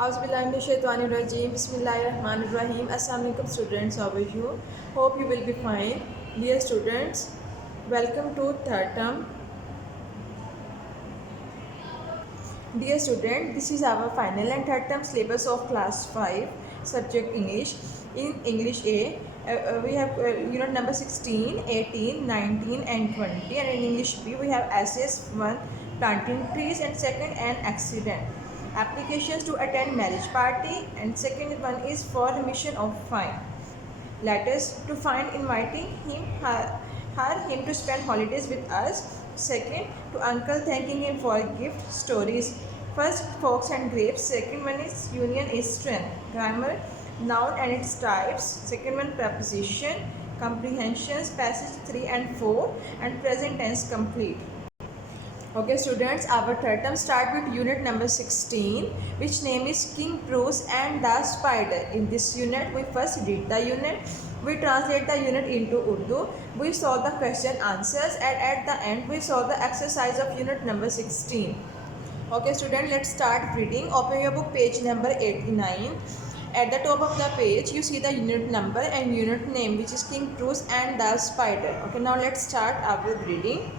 Auzubillahiminash-shaytanir-rajeem. Bismillahir-rahmanir-rahim. Assalamu alaikum students, how are you? Hope you will be fine. Dear students, welcome to third term. Dear student, this is our final and third term syllabus of class 5 subject English. In English A, we have unit number 16, 18, 19 and 20, and in English B we have essays 1, planting trees, and second, an accident. Applications to attend marriage party, and second one is for remission of fine. Letters to find inviting him to spend holidays with us. Second, to uncle thanking him for gift. Stories. First, fox and grapes. Second one is union is strength. Grammar, noun and its types. Second one, preposition. Comprehensions, passage 3 and 4, and present tense complete. Okay students, our third term start with unit number 16, which name is King Bruce and the Spider. In this unit, we first read the unit, we translate the unit into Urdu, we saw the question answers, and at the end we saw the exercise of unit number 16. Okay student, let's start reading. Open your book, page number 89. At the top of the page, you see the unit number and unit name, which is King Bruce and the Spider. Okay, now let's start our reading.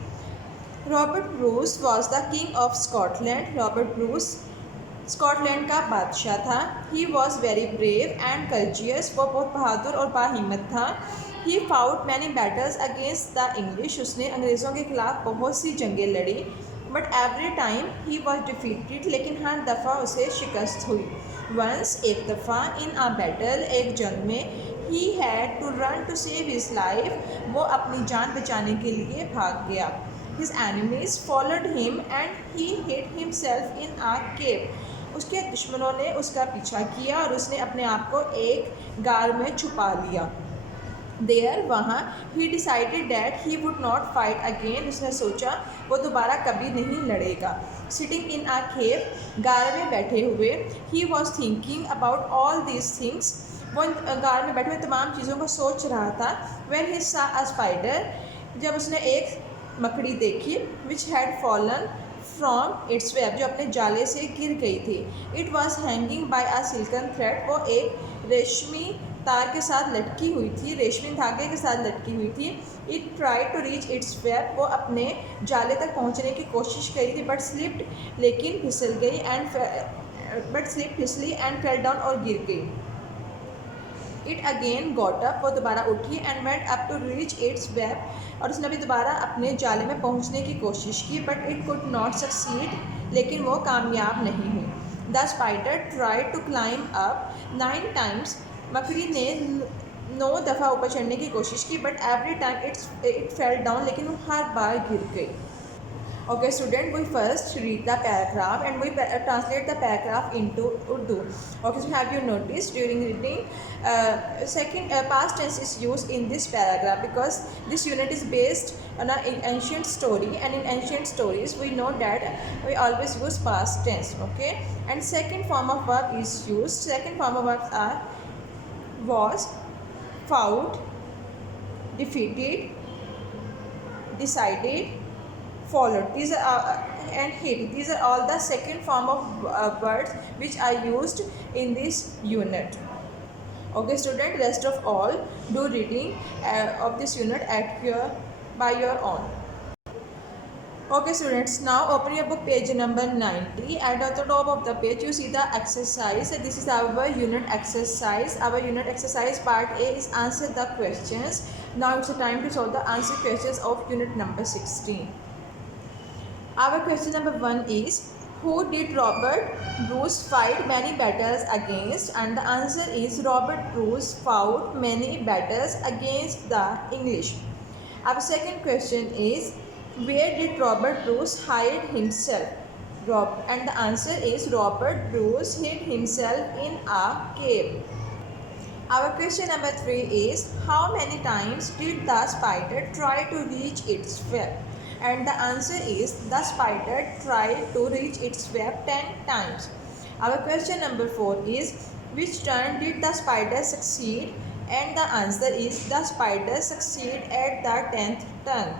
Robert Bruce was the king of Scotland. Robert Bruce Scotland का बादशाह था. He was very brave and courageous. वो बहुत बहादुर और बाहिम्मत था. He fought many battles against the English. उसने अंग्रेज़ों के खिलाफ बहुत सी जंगें लड़ी. But every time he was defeated. लेकिन हर दफ़ा उसे शिकस्त हुई. वंस, एक दफ़ा, इन आ बैटल, एक जंग में, he had to run to save his life. वो अपनी जान बचाने के लिए भाग गया. His enemies followed him and he hid himself in a cave. उसके दुश्मनों ने उसका पीछा किया और उसने अपने आप को एक गार में छुपा लिया. There, वहाँ, he decided that he would not fight again. उसने सोचा वो दोबारा कभी नहीं लड़ेगा. Sitting in a cave, गार में बैठे हुए, he was thinking about all these things. वो गार में बैठे हुए तमाम चीज़ों को सोच रहा था. When he saw a spider, जब उसने एक मकड़ी देखी, which had fallen from its web, जो अपने जाले से गिर गई थी. It was hanging by a silken thread. वो एक रेशमी तार के साथ लटकी हुई थी, रेशमी धागे के साथ लटकी हुई थी. It try to reach its web. वो अपने जाले तक पहुंचने की कोशिश करी थी, बट स्लिप्ड, लेकिन फिसल गई. फिसली एंड फेल डाउन, और गिर गई. It again got up. वो दोबारा उठी. And went up to reach its web. और उसने भी दोबारा अपने जाले में पहुंचने की कोशिश की. But it could not succeed. लेकिन वो कामयाब नहीं हुई. The spider try to climb up 9 times. मकड़ी ने 9 दफ़ा ऊपर चढ़ने की कोशिश की. But every time it fell down. लेकिन वो हर बार गिर गई. Okay student, we first read the paragraph and we translate the paragraph into Urdu. Okay, so have you noticed during reading past tense is used in this paragraph because this unit is based on an ancient story, and in ancient stories we know that we always use past tense. Okay, and second form of verb is used. Second form of verbs are was, fought, defeated, decided, followed. These are and hit. These are all the second form of words which are used in this unit. Okay student, rest of all do reading of this unit by your own. Okay students, now open your book, page number 90. At the top of the page you see the exercise. This is our unit exercise. Our unit exercise part A is answer the questions. Now it's time to solve the answer questions of unit number 16. Our question number 1 is, who did Robert Bruce fight many battles against? And the answer is, Robert Bruce fought many battles against the English. Our second question is, where did Robert Bruce hide himself? And the answer is, Robert Bruce hid himself in a cave. Our question number 3 is, how many times did the spider try to reach its web? And the answer is, the spider tried to reach its web 10 times. Our question number 4 is, which turn did the spider succeed? And the answer is, the spider succeeded at the 10th turn.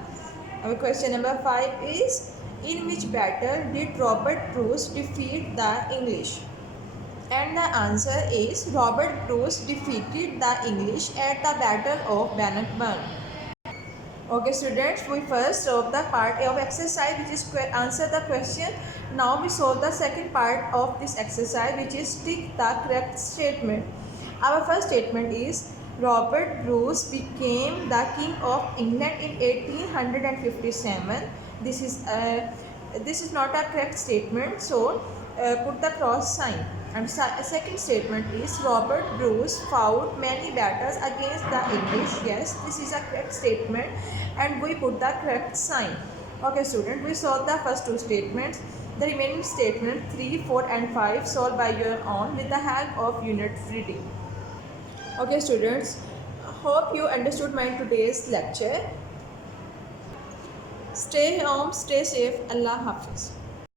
Our question number 5 is, in which battle did Robert Bruce defeat the English? And the answer is Robert Bruce defeated the English at the Battle of Bannockburn. Okay students, we first solve the part of exercise which is answer the question. Now we solve the second part of this exercise which is tick the correct statement. Our first statement is Robert Bruce became the King of England in 1857. This is not a correct statement, so put the cross sign. And second statement is Robert Bruce fought many battles against the English. Yes, this is a correct statement and we put the correct sign. Okay student, we solved the first two statements. The remaining statement 3, 4 and 5 solved by your own with the help of unit reading. Okay students, hope you understood my today's lecture. Stay home, stay safe. Allah Hafiz.